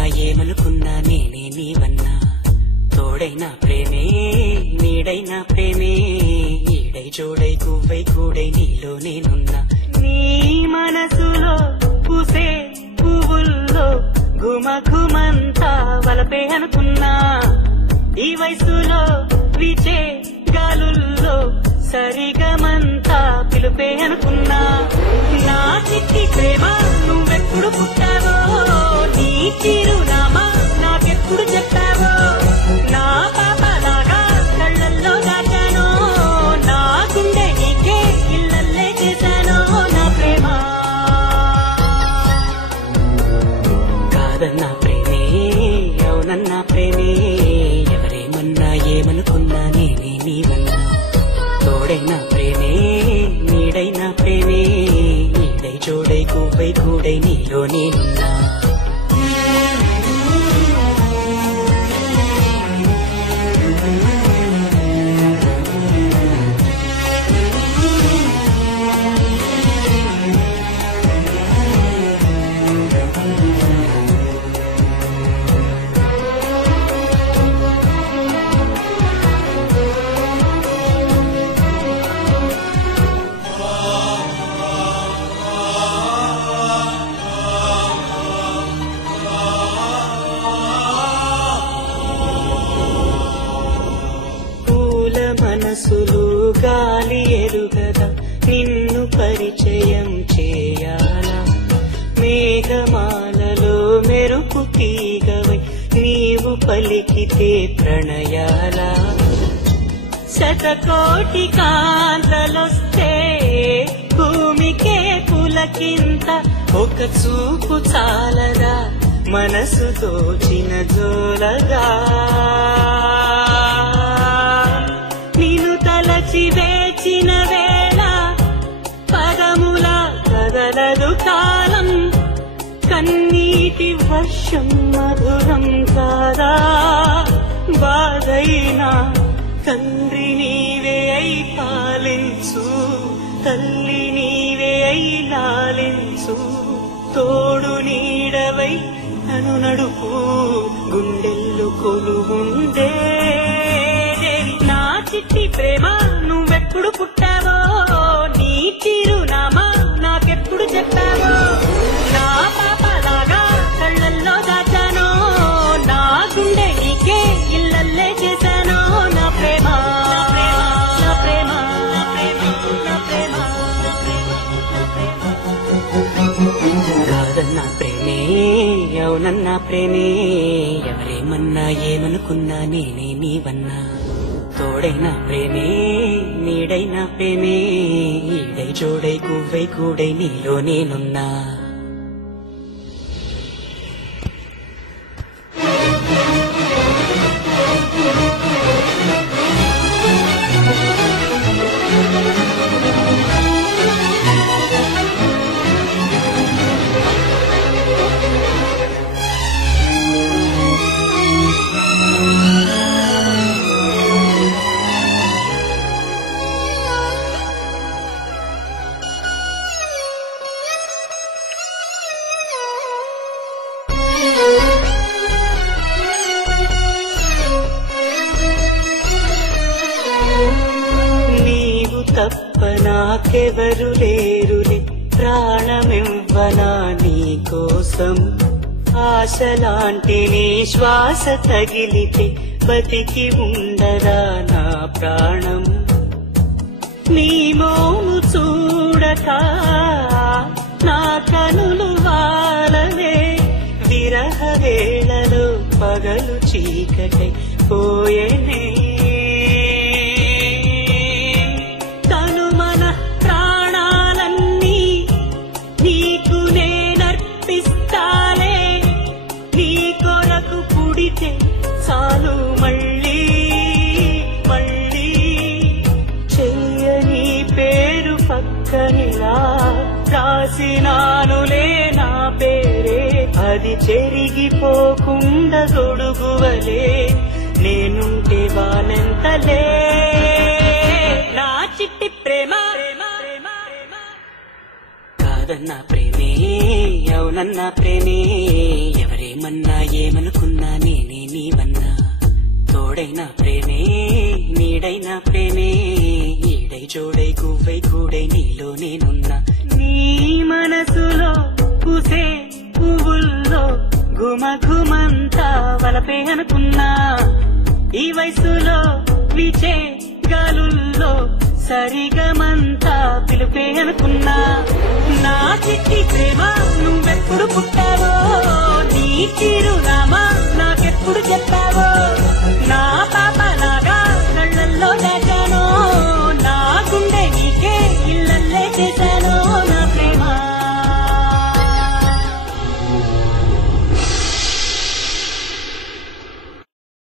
ఎవరేమన్నా ఏమనుకున్నా నేనే నీవన్నా తోడైన ప్రేమే నీడైన ప్రేమే ఈడై జోడై కువ్వై కూడై నీలో నేనున్నా నీ మనసులో పూసే పువ్వుల్లో ఘుమఘుమంతా వలపే అనుకున్నా ఈ వయసులో విచే గాలుల్లో సరిగమంతా పిలుపే అనుకున్నా నా చిట్టి ప్రేమ నువ్వెప్పుడు పుట్టావో నీ చిరునామా నాకెప్పుడు చెప్పావో నా పాపలాగా కళ్ళల్లో దాచానో నా గుండె నీకే ఇళ్ళల్లే చేశానో నా ప్రేమ కాదన్న ప్రేమే అవునన్న ప్రేమే ఎవరేమన్నా ఏమనుకున్నా నేనే నీవన్నా తోడైన ప్రేమే నీడైన ప్రేమే ఈడై జోడై కువ్వై కూడై నీలో నేనున్నా మనసులు గాలి ఎరుగదా నిన్ను పరిచయం చేయాలా మేఘమాలలో మెరుపు తీగవై నీవు పలికితే ప్రణయాలా శతకోటి కాంతలొస్తే భూమికే పులకింత ఒక చూపు చాలదా మనసు దోచిన జోలగా నిన్ను తలచి వేచిన వేళ పదముల కదలదు కాలం కన్నీటి వర్షం మధురం కాదా బాధైనా తండ్రి నీవే అయి పాలించు తల్లి నీవే అయి లాలించు తోడు నీడవై నన్ను నడుపు గుండెల్లో కొలువుండే నా చిట్టి ప్రేమ నువ్వెప్పుడు పుట్టావో నీ చిరునామా నాకెప్పుడు చెప్పావో నా పాపలాగా కళ్ళల్లో దాచానో నా గుండె నీకే ఇళ్ళల్లే చేశానో నా ప్రేమ నా ప్రేమ నా ప్రేమ నా ప్రేమ కాదన్నా ప్రేమే అవునన్నా ప్రేమే ఎవరేమన్నా ఏమనుకున్నా నేనే నీవన్నా తోడైన ప్రేమే నీడైన ప్రేమే ఈడై జోడై కువ్వై కూడై నీలో నేనున్నా తప్ప నాకెవరు లేరులే ప్రాణమివ్వనా నీ కోసం ఆశలాంటి నీ శ్వాస తగిలితే బతికి ఉండదా నా ప్రాణం నీ మోము చూడక నా కనులు వాలవే విరహ వేళలో పగలు చీకటై పోయేనే చాలు మళ్ళీ మళ్ళీ చెయ్యని పేరు పక్కనిలా రాసినానులే నా పేరే అది చెరిగిపోకుండా గొడుగువలే నేనుంటే వానెంతలే నా చిట్టి ప్రేమ కాదన్న ప్రేమే అవునన్న ప్రేమే ఎవరే ఏమన్నా ఏమనుకున్నా నేనే నీవన్నా తోడైన ప్రేమే నీడైన ప్రేమే ఈడై జోడై గువ్వై కూడై నీలో నేనున్నా నీ మనసులో పూసే పువ్వుల్లో ఘుమఘుమంతా వలపే అనుకున్నా ఈ వయసులో విచే గాలుల్లో సరిగమంతా పిలుపే అనుకున్నా నా చిట్టి ప్రేమ నువ్వెప్పుడు పుట్టావో నీ చిరునామా